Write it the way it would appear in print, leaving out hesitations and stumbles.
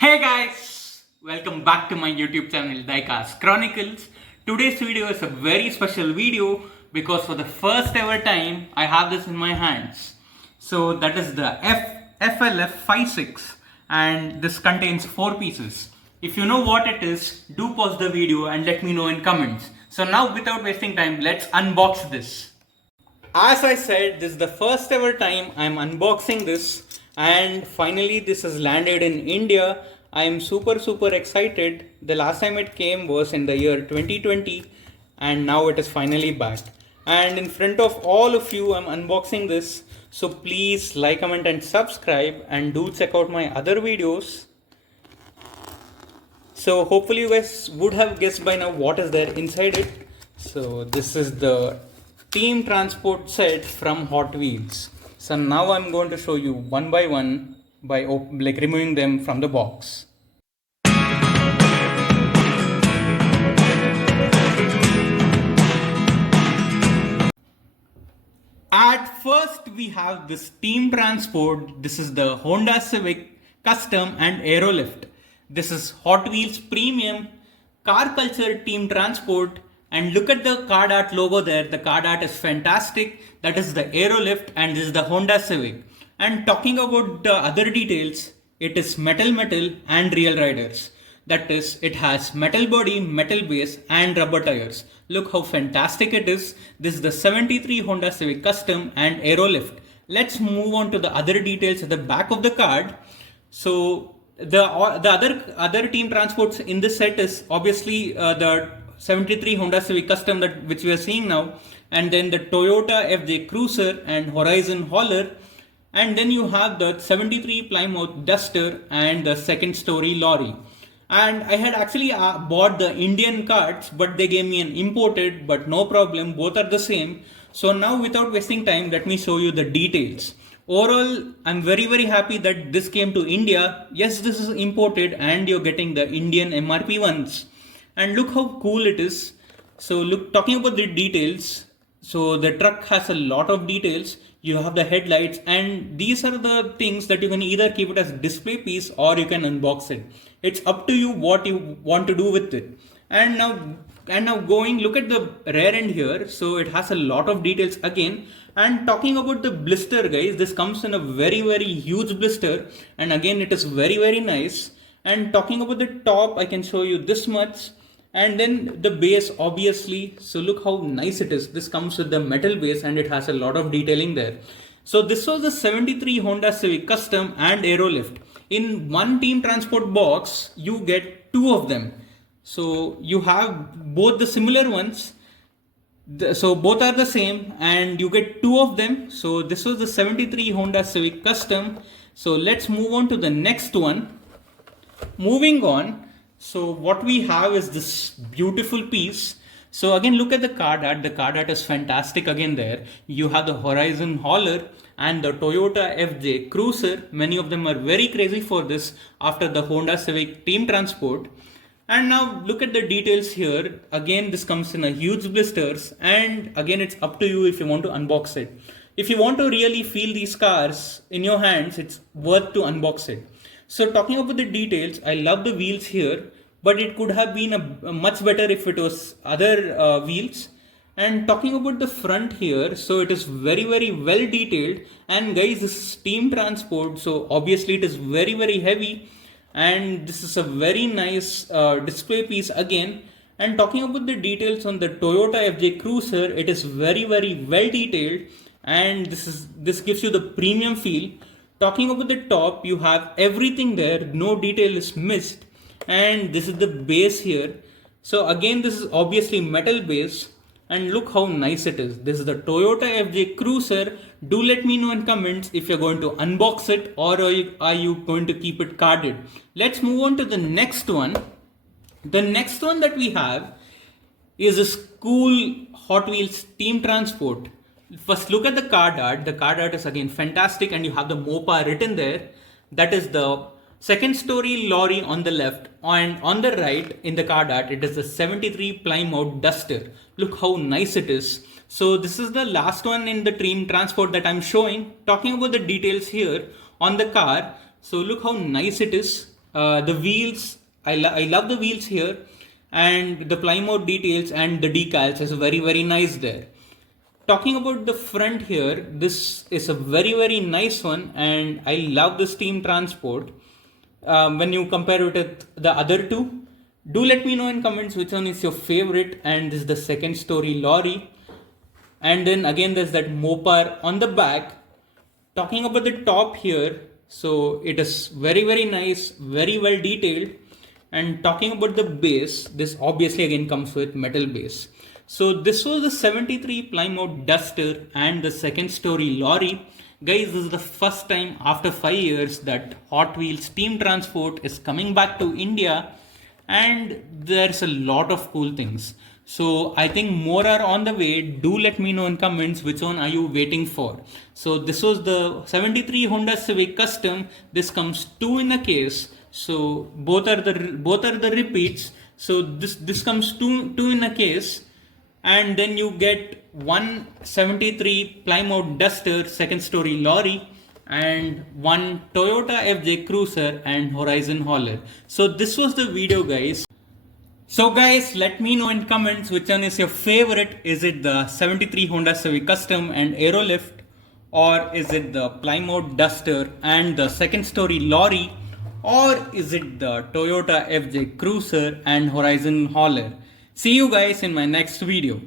Hey guys, welcome back to my YouTube channel Diecast Chronicles. Today's video is a very special video because for the first ever time I have this in my hands. So that is the FLF 56 and this contains 4 pieces. If you know what it is, do pause the video and let me know in comments. So now without wasting time, let's unbox this. As I said, this is the first ever time I'm unboxing this and finally this has landed in India. I'm super excited. The last time it came was in the year 2020 and now it is finally back. And in front of all of you, I'm unboxing this. So please like, comment and subscribe and do check out my other videos. So hopefully you guys would have guessed by now what is there inside it. So this is the team transport set from Hot Wheels. So now I'm going to show you one by one by removing them from the box. At first we have this team transport. This is the Honda Civic Custom and Aero Lift. This is Hot Wheels Premium Car Culture Team Transport. And look at the card art logo there. The card art is fantastic. That is the Aero Lift and this is the Honda Civic. And talking about the other details, it is metal and real riders. That is, it has metal body, metal base and rubber tires. Look how fantastic it is. This is the 73 Honda Civic Custom and Aero Lift. Let's move on to the other details at the back of the card. So the other team transports in this set is obviously the 73 Honda Civic Custom which we are seeing now, and then the Toyota FJ Cruiser and Horizon Hauler, and then you have the 73 Plymouth Duster and the Second Story Lorry. And I had actually bought the Indian cards, but they gave me an imported, but no problem, both are the same. So now without wasting time, let me show you the details. Overall, I'm very happy that this came to India. Yes, this is imported and you're getting the Indian MRP ones. And look how cool it is. So look, talking about the details. So the truck has a lot of details. You have the headlights and these are the things that you can either keep it as a display piece or you can unbox it. It's up to you what you want to do with it. And now going, look at the rear end here. So it has a lot of details again. And talking about the blister guys, this comes in a very huge blister. And again, it is very nice. And talking about the top, I can show you this much. And then the base obviously, so look how nice it is. This comes with the metal base and it has a lot of detailing there. So this was the 73 Honda Civic Custom and Aero Lift. In one team transport box, you get 2 of them. So you have both the similar ones. So both are the same and you get 2 of them. So this was the 73 Honda Civic Custom. So let's move on to the next one. Moving on. So what we have is this beautiful piece. So again, look at the card art. The card art is fantastic again there. You have the Horizon Hauler and the Toyota FJ Cruiser. Many of them are very crazy for this after the Honda Civic Team Transport. And now look at the details here. Again, this comes in a huge blisters and again, it's up to you if you want to unbox it. If you want to really feel these cars in your hands, it's worth to unbox it. So talking about the details, I love the wheels here, but it could have been a much better if it was other wheels. And talking about the front here, so it is very well detailed. And guys, this is team transport, so obviously it is very heavy. And this is a very nice display piece again. And talking about the details on the Toyota FJ Cruiser, it is very well detailed. And this gives you the premium feel. Talking about the top, you have everything there, no detail is missed. And this is the base here. So again, this is obviously metal base. And look how nice it is. This is the Toyota FJ Cruiser. Do let me know in comments if you're going to unbox it or are you going to keep it carded. Let's move on to the next one. The next one that we have is this cool Hot Wheels Team Transport. First, look at the card art. The card art is again fantastic and you have the MOPA written there. That is the Second Story Lorry on the left and on the right in the card art, it is the 73 Plymouth Duster. Look how nice it is. So this is the last one in the team transport that I'm showing. Talking about the details here on the car. So look how nice it is. The wheels, I love the wheels here, and the Plymouth details and the decals is very nice there. Talking about the front here, this is a very nice one, and I love the steam transport. When you compare it with the other two, do let me know in comments which one is your favorite. And this is the second story lorry, and then again there's that Mopar on the back. Talking about the top here, so it is very nice, very well detailed. And talking about the base, this obviously again comes with metal base. So this was the 73 Plymouth Duster and the second story lorry. Guys, this is the first time after 5 years that Hot Wheels Steam Transport is coming back to India, and there's a lot of cool things. So I think more are on the way. Do let me know in comments which one are you waiting for. So this was the 73 Honda Civic Custom. This comes two in a case. So both are the repeats. So this comes two in a case, and then you get 173 Plymouth Duster second story lorry and one Toyota FJ Cruiser and Horizon Hauler. So this was the video, guys. So guys, let me know in comments which one is your favorite. Is it the 73 Honda Civic Custom and Aero Lift, or is it the Plymouth Duster and the second story lorry, or is it the Toyota FJ Cruiser and Horizon Hauler? See you guys in my next video.